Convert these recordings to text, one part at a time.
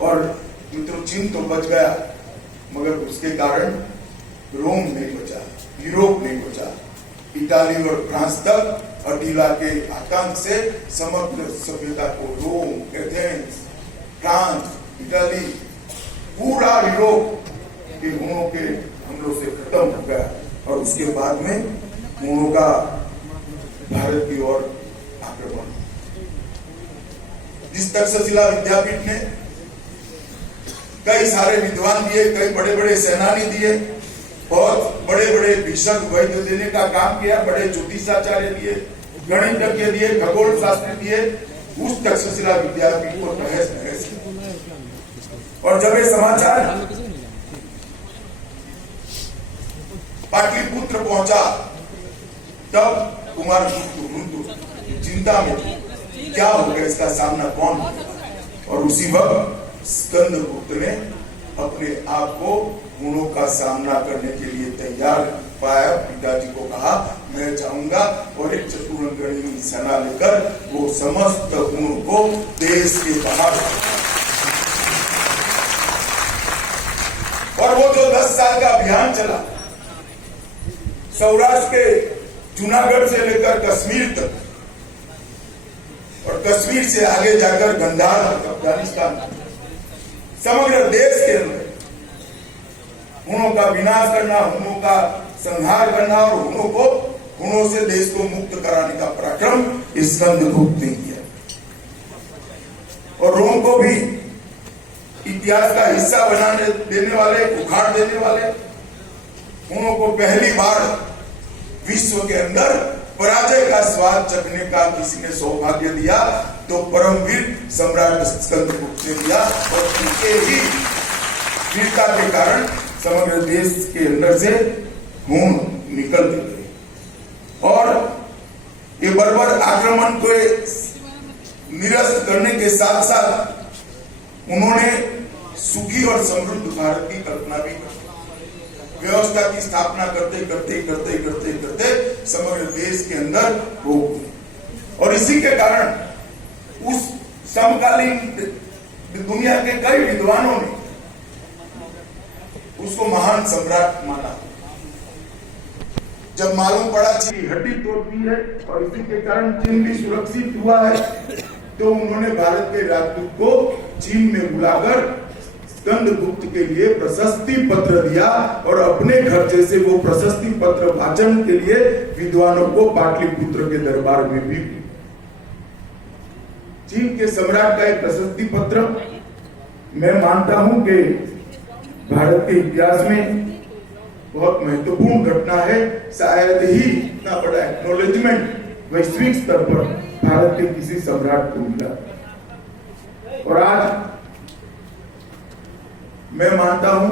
और मित्रों चीन तो बच गया, मगर उसके कारण रोम नहीं बचा, यूरोप नहीं बचा। इटाली और फ्रांस तक अटीला के आतंक से समग्र सभ्यता को रोम, एथेंस, फ्रांस, इटाली, पूरा यूरोप के हुनों के हमलों से खत्म हो गया। और उसके बाद में हुनों का भारत की ओर आक्रमण। जिस तक्षशिला विद्यापीठ ने कई सारे विद्वान दिए, कई बड़े बड़े सेनानी दिए, बहुत बड़े बड़े भीषण वैद्य देने का काम किया, बड़े ज्योतिषाचार्य दिए, गणितज्ञ दिए, खगोल शास्त्री दिए, उस तक्षशिला विद्यापीठ को तहस नहस किया। और जब ये समाचार पाटलिपुत्र पहुंचा, तब कुमारगुप्त चिंता में क्या हो गया, इसका सामना कौन करेगा। और उसी वक्त स्कंदगुप्त ने अपने आप को हुनों का सामना करने के लिए तैयार पाया। पिताजी को कहा मैं जाऊंगा और एक चतुरंगणी सेना लेकर वो समस्त हुनों को देश के बाहर। और वो जो 10 साल का अभियान चला, सौराष्ट्र के जूनागढ़ से लेकर कश्मीर तक, और कश्मीर से आगे जाकर गंधार तक, अफगानिस्तान, समग्र देश के अंदर हुनों का विनाश करना, हुनों का संहार करना और हुनों से देश को मुक्त कराने का पराक्रम स्कंदगुप्त ने किया। और रोम को भी इतिहास का हिस्सा बनाने देने वाले, उखाड़ देने वाले, हुनों को पहली बार विश्व के अंदर पराजय का स्वाद चखने का किसी ने सौभाग्य दिया तो परमवीर सम्राट स्कंदगुप्त ने दिया। और उनके ही वीरता के कारण समग्र देश के अंदर से हुन निकल गए। और ये बर्बर आक्रमण को निरस्त करने के साथ साथ उन्होंने सुखी और समृद्ध भारत की कल्पना भी की। व्यवस्था की स्थापना करते करते करते करते करते समग्र देश के अंदर हो गई। और इसी के कारण उस समकालीन दुनिया के कई विद्वानों ने उसको महान सम्राट माना। जब मालूम पड़ा कि हड्डी तोड़ती है और इसी के कारण चीन भी सुरक्षित हुआ है, तो उन्होंने भारत के राजदूत को चीन में बुलाकर स्कंदगुप्त के लिए प्रशस्ति पत्र दिया और अपने खर्चे से वो प्रशस्ति पत्र वाचन के लिए विद्वानों को पाटलिपुत्र के दरबार में भी। चीन के सम्राट का एक प्रशस्ति पत्र मैं मानता हूं कि भारत के इतिहास में बहुत महत्वपूर्ण घटना है। शायद ही इतना बड़ा एक्नॉलेजमेंट वैश्विक स्तर पर भारत के किसी सम्राट को मिला। और आज मैं मानता हूं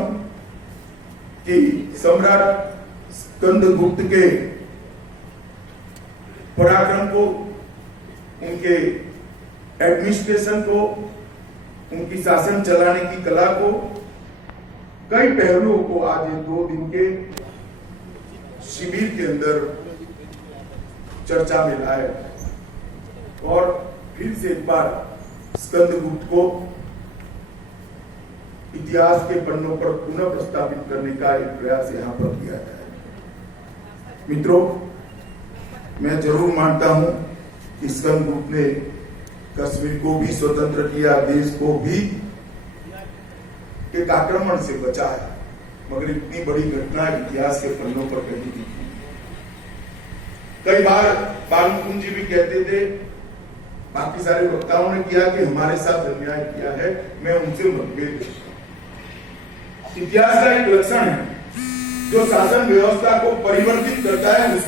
कि सम्राट स्कंदगुप्त के पराक्रम को, उनके एडमिनिस्ट्रेशन को, उनकी शासन चलाने की कला को, कई पहलुओं को आज 2 दिन के शिविर के अंदर चर्चा में लाए और फिर से एक बार स्कंदगुप्त को इतिहास के पन्नों पर पुनः प्रस्तावित करने का एक प्रयास यहाँ पर किया जाए। मित्रों, मैं जरूर मानता हूं कि स्कंदगुप्त ने कश्मीर को भी स्वतंत्र किया, देश को भी एक आक्रमण से बचाया, मगर इतनी बड़ी घटना इतिहास के पन्नों पर कहीं नहीं। कई बार बालमुकुंद जी भी कहते थे, बाकी सारे वक्ताओं ने किया कि हमारे साथ अन्याय किया है, मैं उनसे मतभेद। इतिहास का एक लक्षण है जो शासन व्यवस्था को परिवर्तित करता है।